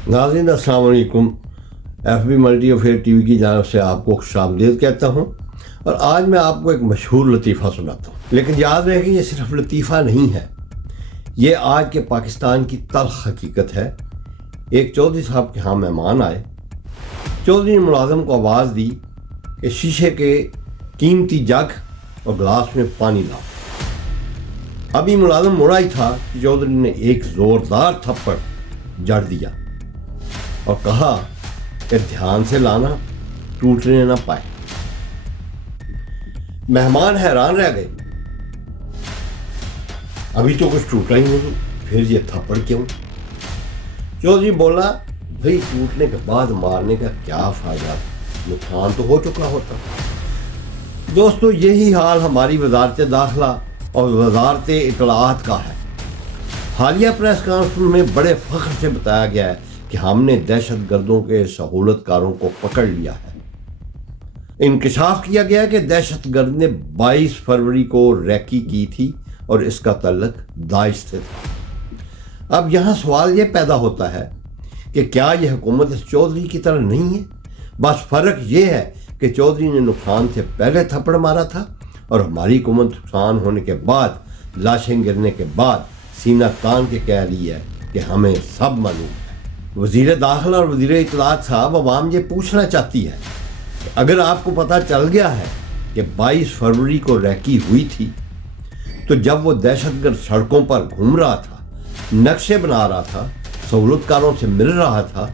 नाज़रीन अस्सलाम वालेकुम। FB मल्टी अफेयर TV की जानब से आपको खुशामदीद कहता हूँ और आज मैं आपको एक मशहूर लतीफ़ा सुनाता हूँ। लेकिन याद रहे कि ये सिर्फ लतीफ़ा नहीं है, ये आज के पाकिस्तान की तल्ख़ हकीकत है। एक चौधरी साहब के यहाँ मेहमान आए। चौधरी ने मुलाज़िम को आवाज़ दी कि शीशे के कीमती जग और गिलास में पानी लाओ। अभी मुलाज़िम मुड़ा ही था कि चौधरी ने एक ज़ोरदार थप्पड़ जड़ दिया और कहा कि ध्यान से लाना, टूटने ना पाए। मेहमान हैरान रह गए, अभी तो कुछ टूटा ही नहीं, फिर ये थप्पड़ क्यों? चौधरी बोला, भाई टूटने के बाद मारने का क्या फायदा, नुकसान तो हो चुका होता। दोस्तों, यही हाल हमारी वजारत दाखिला और वजारत इत्तलाआत का है। हालिया प्रेस कॉन्फ्रेंस में बड़े फख्र से बताया गया है कि हमने दहशत गर्दों के सहूलतकारों को पकड़ लिया है। इंकशाफ किया गया कि दहशत गर्द ने 22 फरवरी को रैकी की थी और इसका तल्लुक दाइश से था। अब यहाँ सवाल ये पैदा होता है कि क्या यह हुकूमत इस चौधरी की तरह नहीं है? बस फ़र्क ये है कि चौधरी ने नुकसान से पहले थप्पड़ मारा था और हमारी हुकूमत नुकसान होने के बाद, लाशें गिरने के बाद सीना तान के कह रही है कि हमें सब मालूम है। वज़ीर दाखिला और वज़ीर इत्तलाआत साहब, अवाम ये पूछना चाहती है कि अगर आपको पता चल गया है कि 22 फरवरी को रैकी हुई थी, तो जब वो दहशतगर्द सड़कों पर घूम रहा था, नक्शे बना रहा था, सहूलतकारों से मिल रहा था,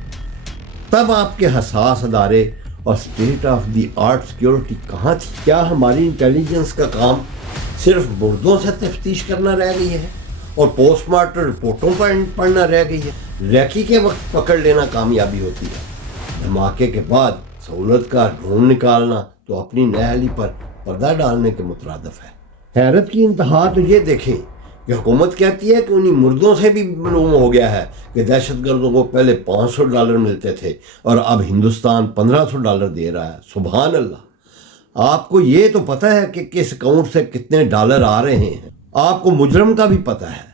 तब आपके हसास अदारे और state of the art security कहाँ थी? क्या हमारी इंटेलिजेंस का काम सिर्फ मुर्दों से तफ्तीश करना रह गई है और पोस्टमार्टम रिपोर्टों पर पढ़ना रह गई है? रैकी के वक्त पकड़ लेना कामयाबी होती है, धमाके के बाद सहूलतकार ढूंढ निकालना तो अपनी नहली पर पर्दा डालने के मुतरादिफ है। हैरत की इंतहा तो ये देखें कि हुकूमत कहती है कि उन्हीं मुर्दों से भी मालूम हो गया है कि दहशतगर्दों को पहले $500 मिलते थे और अब हिंदुस्तान $1500 दे रहा है। सुभान अल्लाह। आपको ये तो पता है कि किस अकाउंट से कितने डॉलर आ रहे हैं, आपको मुजरम का भी पता है,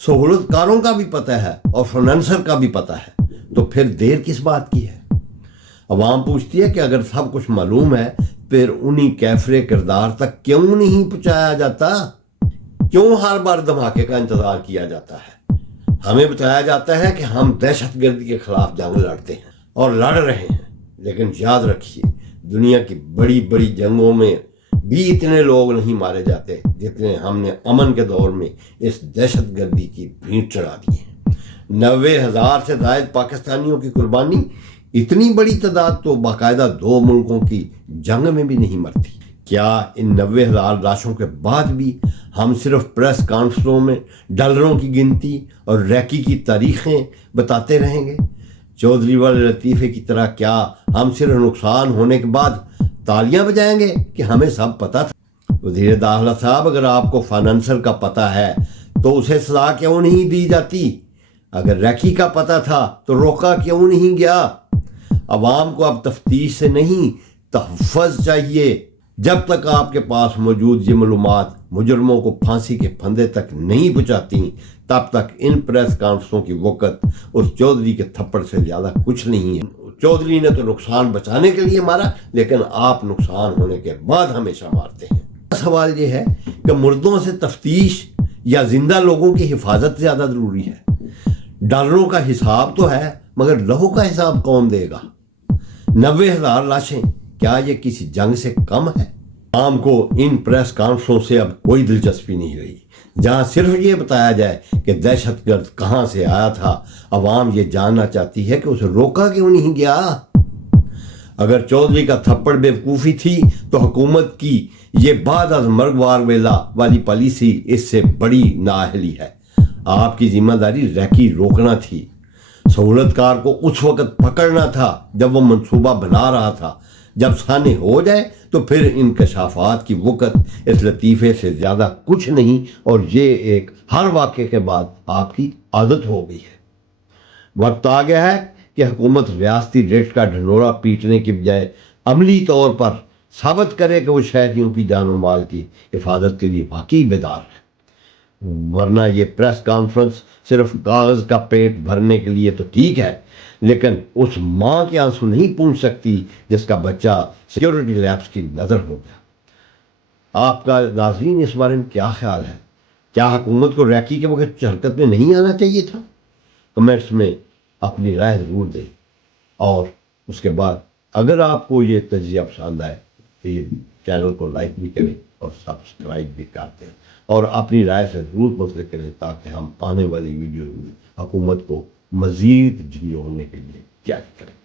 सहूलतकारों का भी पता है और फाइनेंसर का भी पता है, तो फिर देर किस बात की है? अवाम पूछती है कि अगर सब कुछ मालूम है, फिर उन्हीं कैफरे किरदार तक क्यों नहीं पहुंचाया जाता? क्यों हर बार धमाके का इंतजार किया जाता है? हमें बताया जाता है कि हम दहशतगर्दी के खिलाफ जंग लड़ते हैं और लड़ रहे हैं, लेकिन याद रखिए, दुनिया की बड़ी बड़ी जंगों में भी इतने लोग नहीं मारे जाते जितने हमने अमन के दौर में इस दहशतगर्दी की भींट चढ़ा दी है। 90,000 से ज़ायद पाकिस्तानियों की कुर्बानी, इतनी बड़ी तादाद तो बाकायदा 2 मुल्कों की जंग में भी नहीं मरती। क्या इन 90,000 लाशों के बाद भी हम सिर्फ प्रेस कॉन्फ्रेंसों में डॉलरों की गिनती और रैकी की तारीखें बताते रहेंगे? चौधरी वाले लतीफ़े की तरह क्या हम सिर्फ नुकसान होने के बाद तालियां बजाएंगे कि हमें सब पता था? वज़ीर दाखिला साहब, अगर आपको फाइनेंसर का पता है तो उसे सजा क्यों नहीं दी जाती? अगर रैकी का पता था तो रोका क्यों नहीं गया? अवाम को अब तफ्तीश से नहीं, तहफ़्फ़ुज़ चाहिए। जब तक आपके पास मौजूद ये मालूमात मुजरमों को फांसी के फंदे तक नहीं पहुँचाती, तब तक इन प्रेस कॉन्फ्रेंसों की वक़्त उस चौधरी के थप्पड़ से ज़्यादा कुछ नहीं है। चौधरी ने तो नुकसान बचाने के लिए मारा, लेकिन आप नुकसान होने के बाद हमेशा मारते हैं। सवाल ये है कि मुर्दों से तफ्तीश या जिंदा लोगों की हिफाजत ज़्यादा ज़रूरी है? डॉलरों का हिसाब तो है, मगर लहू का हिसाब कौन देगा? 90,000 लाशें, क्या ये किसी जंग से कम है? आम को इन प्रेस कॉन्फ्रेंसों से अब कोई दिलचस्पी नहीं रही, जहां सिर्फ ये बताया जाए कि दहशतगर्द कहां से आया था। अवाम ये जानना चाहती है कि उसे रोका क्यों नहीं गया? अगर चौधरी का थप्पड़ बेवकूफ़ी थी तो हुकूमत की ये बाद अज़ मर्गवार वेला वाली पॉलिसी इससे बड़ी नाअहली है। आपकी जिम्मेदारी रैकी रोकना थी, सहूलतकार को उस वक़्त पकड़ना था जब वो मंसूबा बना रहा था। जब साने हो जाए तो फिर इंकशाफात की वक़्त इस लतीफ़े से ज़्यादा कुछ नहीं, और ये एक हर वाक़े के बाद आपकी आदत हो गई है। वक्त आ गया है कि हुकूमत रियासती रेट का ढंढोरा पीटने की बजाय अमली तौर पर साबित करे कि वो शहरियों की जान और माल की हिफाजत के लिए वाकई बेदार है। ورنہ یہ پریس کانفرنس صرف کاغذ کا پیٹ بھرنے کے لیے تو ٹھیک ہے، لیکن اس ماں کے آنسو نہیں پونچھ سکتی جس کا بچہ سیکیورٹی لیبس کی نظر ہو گیا۔ آپ کا ناظرین اس بارے میں کیا خیال ہے؟ کیا حکومت کو ریکی کے وقت حرکت میں نہیں آنا چاہیے تھا؟ کمنٹس میں اپنی رائے ضرور دیں، اور اس کے بعد اگر آپ کو یہ تجزیہ پسند آئے تو یہ چینل کو لائک بھی کریں اور سبسکرائب بھی کر دیں، اور اپنی رائے سے ضرور مطلع کریں تاکہ ہم آنے والی ویڈیو میں حکومت کو مزید جھنجھوڑنے کے لیے کیا کریں۔